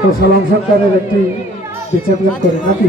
তো সালাম সরকারের একটি বিচার গান করে নাকি?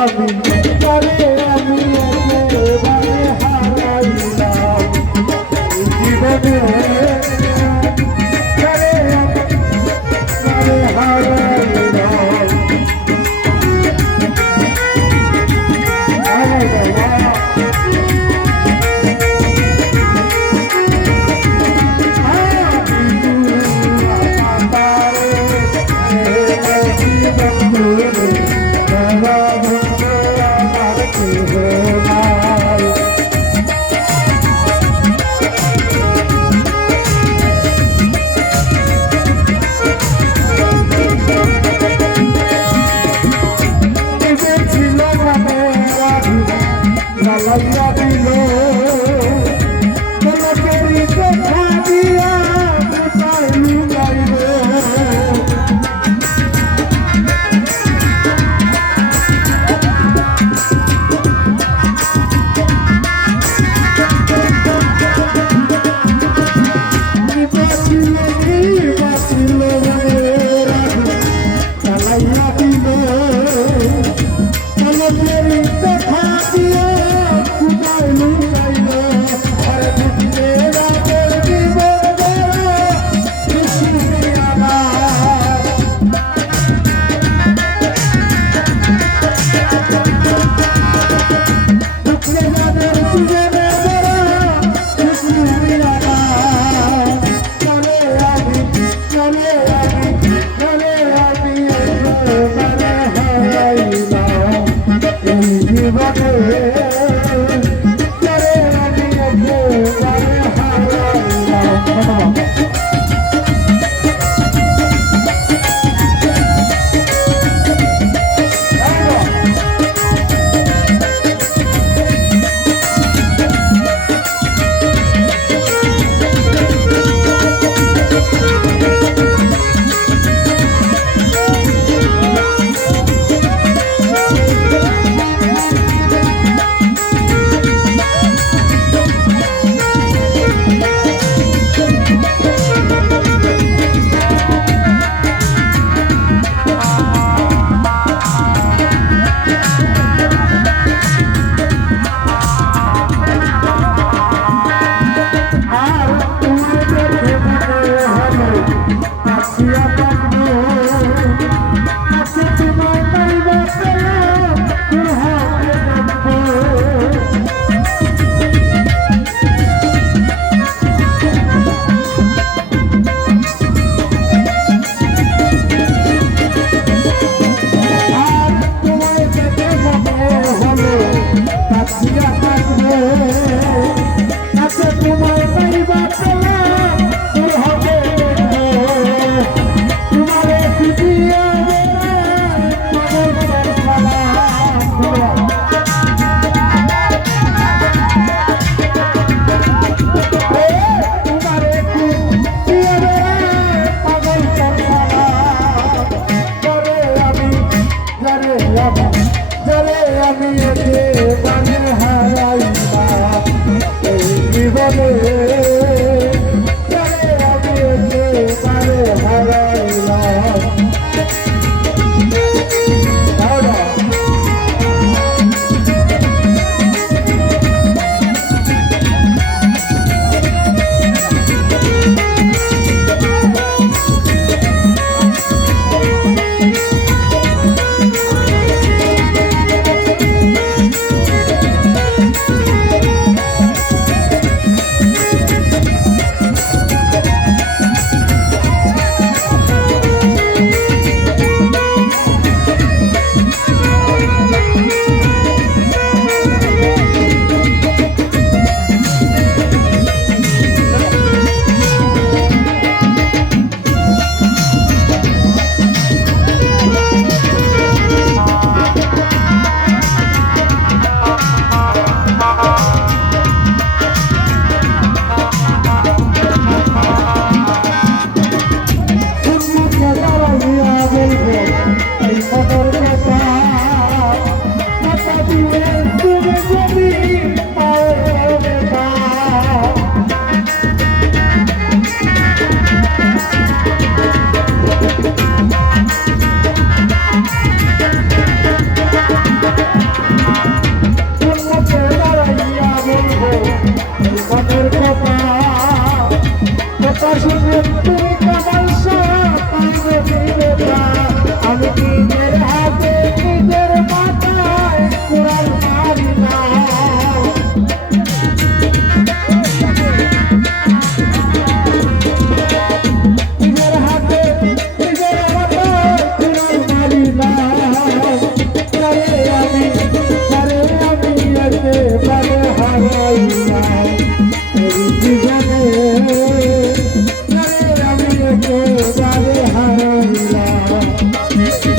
আমি তারে আমি জীবনে la la la Yeah.